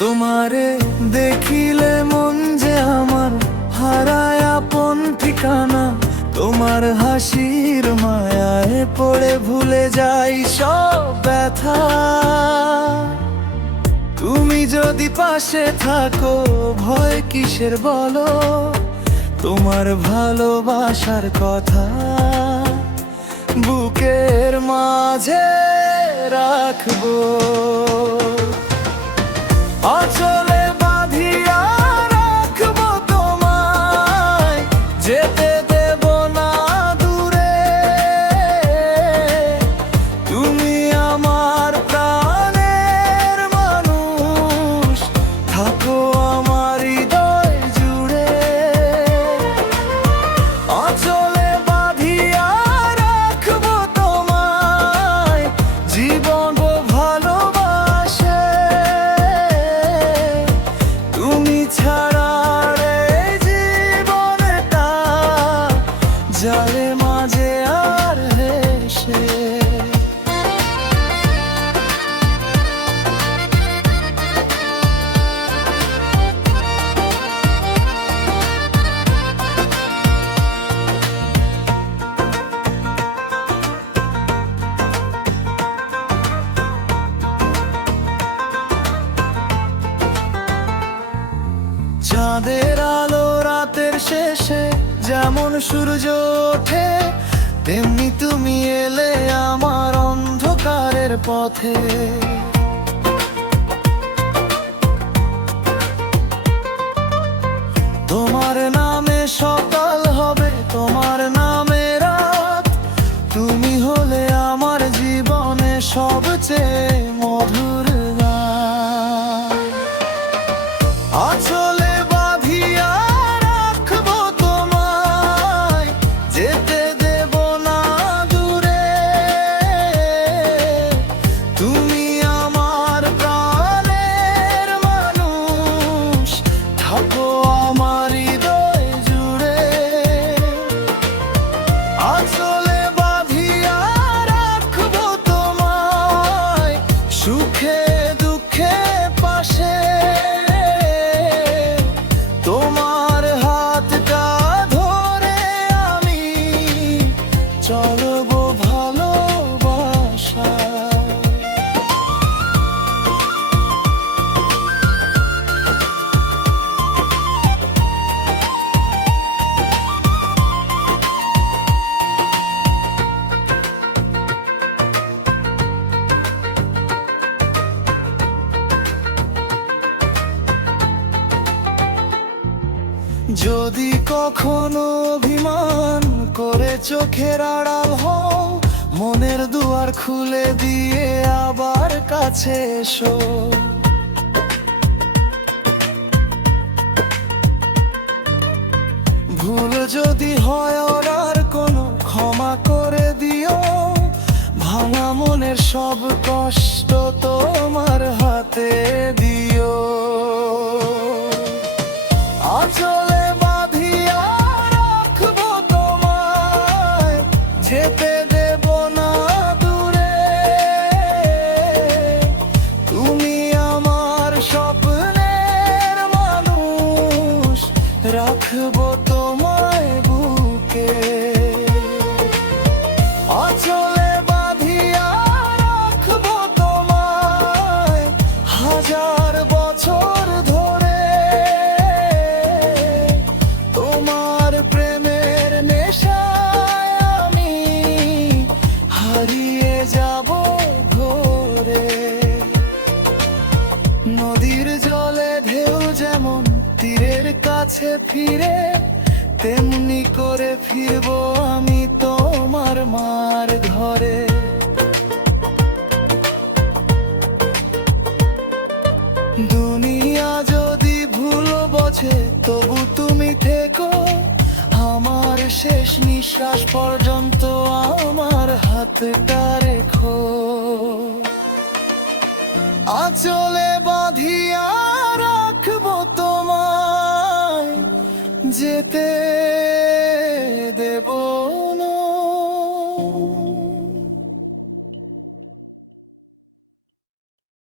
তোমারে দেখিলে মন যে আমার হারায় আপন ঠিকানা, তোমার হাসির মায়ায় পড়ে ভুলে যাই সব ব্যথা। তুমি যদি পাশে থাকো ভয় কিসের বলো, তোমার ভালোবাসার কথা বুকের মাঝে রাখবো। অচলে বাঁধিয়া রাখবো তোমায়, যেতে দেব না দূরে। তুমি আমার প্রাণের মানুষ, থাকো আমার হৃদয় জুড়ে। অচলে বাঁধিয়া রাখবো তোমায়, জীবন ভালোবাসে। তুমি ছাড়া এই জীবনটা জলে মাঝে আর হেসে। চাঁদের আলো রাতের শেষে যেমন সূর্য ওঠে, তেমনি তুমি এলে আমার অন্ধকারের পথে। তোমার নামে সকাল হবে, তোমার নামে রাত। তুমি হলে আমার জীবনে সবচেয়ে মধুর গান। আচলে বাঁধিয়া রাখবো তোমায়, যেতে দেব না দূরে। তুমি আমার প্রাণের মানুষ, থাকো আমার হৃদয় জুড়ে। আচলে বাঁধিয়া রাখবো তোমায়, সুখে দুঃখে পাশে। তোমার হাতটা ধরে আমি চলবো ভালোবাসা। যদি কখনো অভিমান করে চোখের আড়াল হও, মনের দুয়ার খুলে দিয়ে আবার কাছে এসো। ভুল যদি হয় ওর কোনো ক্ষমা করে দিও, ভাঙা মনের সব কষ্ট তোমার হাতে দিও। আচলে বাঁধিয়া রাখবো তোমায়, যেতে দেব না দূরে। তুমি আমার স্বপ্নের মানুষ, রাখবো তোমায় বুকে। আচলে বাঁধিয়া রাখবো তোমায়, হাজার বছর ধরে। তোমার প্রেমের নেশায় আমি হারিয়ে যাব ঘোরে। নদীর জলে ঢেউ যেমন তীরের কাছে ফিরে, তেমনি করে ফিরবো আমি তোমার মার ঘরে। দুনিয়া যদি ভুল বোঝে তবু তুমি থেকো, আমার শেষ নিঃশ্বাস পর্যন্ত আমার হাতটা রেখো। আচলে বাঁধিয়া রাখবো তোমায়, যেতে দেব না।